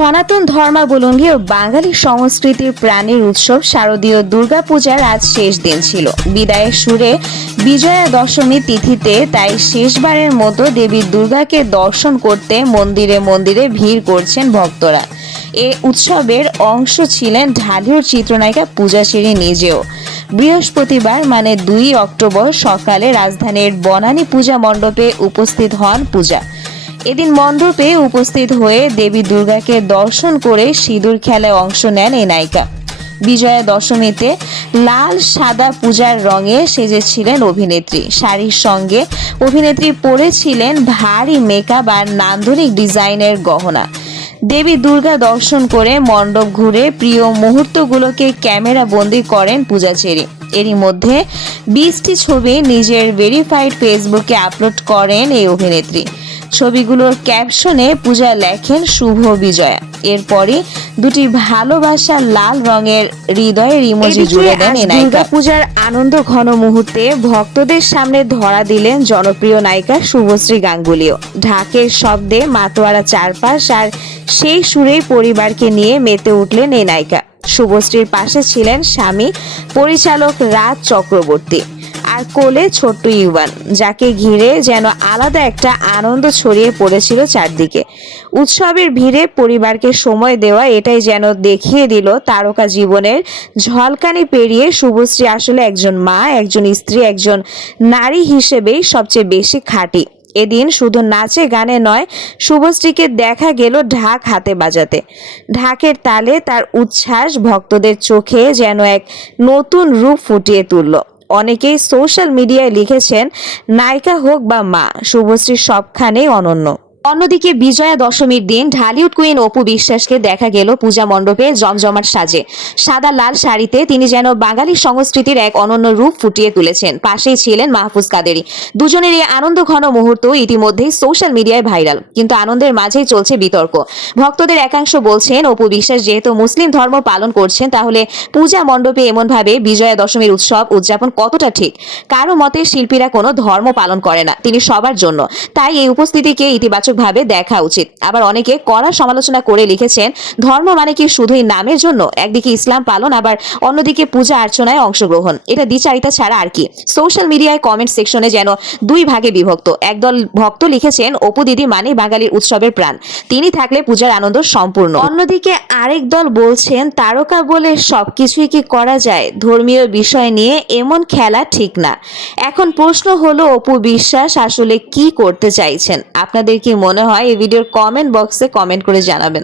সনাতন ধর্মাবলম্বী ও বাঙালি সংস্কৃতির প্রাণীর উৎসব শারদীয় দুর্গাপূজার আজ শেষ দিন ছিল। বিদায়ের সুরে বিজয়া দশমী তিথিতে তাই শেষবারের মতো দেবী দুর্গাকে দর্শন করতে মন্দিরে মন্দিরে ভিড় করছেন ভক্তরা। এ উৎসবের অংশ ছিলেন ঢালিউড চিত্রনায়িকা পূজাশ্রী নিজেও। বৃহস্পতিবার মানে দুই অক্টোবর সকালে রাজধানীর বনানী পূজা মণ্ডপে উপস্থিত হন পূজা। এদিন মণ্ডপে উপস্থিত হয়ে দেবী দুর্গাকে দর্শন করে সিঁদুর খেলায় অংশ নেন এই নায়িকা। বিজয়া দশমীতে লাল, সাদা পূজার রঙে সেজেছিলেন অভিনেত্রী। শাড়ির সঙ্গে অভিনেত্রী পরেছিলেন ভারী মেকআপ আর নান্দনিক ডিজাইনের গহনা। দেবী দুর্গা দর্শন করে মণ্ডপ ঘুরে প্রিয় মুহূর্তগুলোকে ক্যামেরা বন্দি করেন পূজাচেরি এরই মধ্যে বিশটি ছবি নিজের ভেরিফাইড ফেসবুকে আপলোড করেন এই অভিনেত্রী। ছবিগুলোর ক্যাপশনে পূজা লেখেন শুভ বিজয়া। এরপরই দুটি ভালোবাসার লাল রঙের হৃদয়ের ইমোজি জুড়ে দেন এই নায়িকা। পূজার আনন্দ ঘন মুহূর্তে ভক্তদের সামনে ধরা দিলেন জনপ্রিয় নায়িকা শুভশ্রী গাঙ্গুলিও। ঢাকের শব্দে মাতোয়ারা চারপাশ আর সেই সুরেই পরিবারকে নিয়ে মেতে উঠলেন এই নায়িকা। শুভশ্রীর পাশে ছিলেন স্বামী পরিচালক রাজ চক্রবর্তী। আর কোলে ছোট্ট ইউবান, যাকে ঘিরে যেন আলাদা একটা আনন্দ ছড়িয়ে পড়েছিল চারদিকে। উৎসবের ভিড়ে পরিবারকে সময় দেওয়া এটাই যেন দেখিয়ে দিল তারকা জীবনের ঝলকানি পেরিয়ে শুভশ্রী আসলে একজন মা, একজন স্ত্রী, একজন নারী হিসেবেই সবচেয়ে বেশি খাঁটি। এদিন শুধু নাচে গানে নয়, শুভশ্রীকে দেখা গেল ঢাক হাতে বাজাতে। ঢাকের তালে তার উচ্ছ্বাস ভক্তদের চোখে যেন এক নতুন রূপ ফুটিয়ে তুলল। অনেকেই সোশ্যাল মিডিয়ায় লিখেছেন নায়িকা হোক বা মা শুভশ্রী সবখানেই অনন্য। অন্যদিকে বিজয়া দশমীর দিন ঢালিউড কুইন অপু বিশ্বাসকে দেখা গেল পূজা মণ্ডপে জমজমাট সাজে। সাদা লাল শাড়িতে তিনি যেন বাঙালি সংস্কৃতির এক অনন্য রূপ ফুটিয়ে তুলেছেন। পাশেই ছিলেন মাহফুজ কাদেরি। দুজনের এই আনন্দ ঘন মুহূর্ত ইতিমধ্যেই সোশ্যাল মিডিয়ায় ভাইরাল, কিন্তু আনন্দের মাঝেই চলছে বিতর্ক। ভক্তদের একাংশ বলছেন, অপু বিশ্বাস যেহেতু মুসলিম ধর্ম পালন করছেন, তাহলে পূজা মণ্ডপে এমনভাবে বিজয়া দশমীর উৎসব উদযাপন কতটা ঠিক? কারও মতে শিল্পীরা কোনো ধর্ম পালন করে না, তিনি সবার জন্য। তাই এই উপস্থিতিকে ইতিবাচকভাবে দেখা উচিত। আবার অনেকে কড়া সমালোচনা করে লিখেছেন, ধর্ম মানে কি শুধুই নামের জন্য? একদিকে ইসলাম পালন, আবার অন্যদিকে পূজা অর্চনায় অংশগ্রহণ। এটা দ্বিচারিতা ছাড়া আর কি। সোশ্যাল মিডিয়ায় কমেন্ট সেকশনে যেন দুই ভাগে বিভক্ত। একদল ভক্ত লিখেছেন অপু দিদি মানে বাঙালির উৎসবের প্রাণ। তিনি থাকলে পূজার আনন্দ সম্পূর্ণ। অন্যদিকে আরেক দল বলছেন, তারকা বলে সবকিছুই কি করা যায়? ধর্মীয় বিষয় নিয়ে এমন খেলা ঠিক না। এখন প্রশ্ন হলো, অপু বিশ্বাস আসলে কি করতে চাইছেন? আপনাদের কি মনে হয় এই ভিডিওর কমেন্ট বক্সে কমেন্ট করে জানাবেন।